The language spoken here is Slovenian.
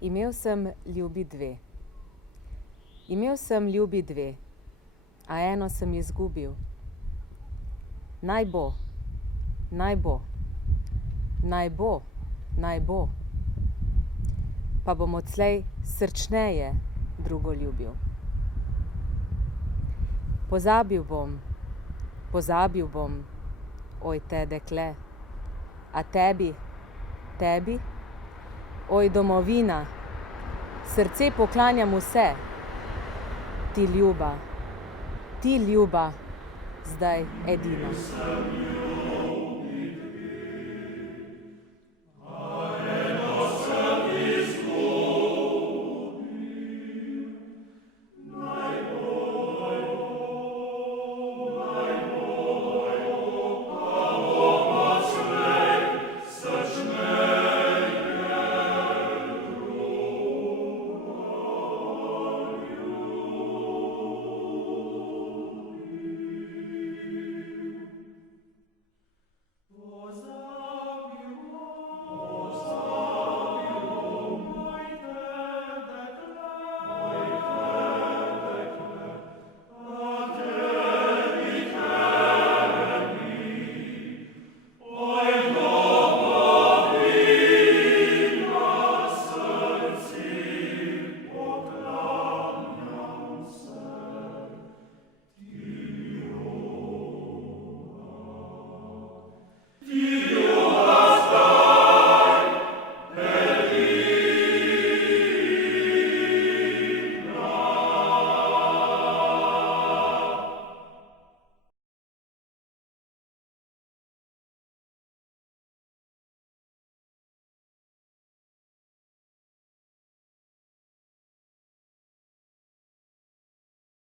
Imel sem ljubi dve. Imel sem ljubi dve, a eno sem izgubil. Naj bo, naj bo, naj bo, naj bo, pa bom odslej srčneje drugo ljubil. Pozabil bom, oj te dekle, a tebi, oj domovina, srce poklanjam vse, ti ljuba, zdaj edina.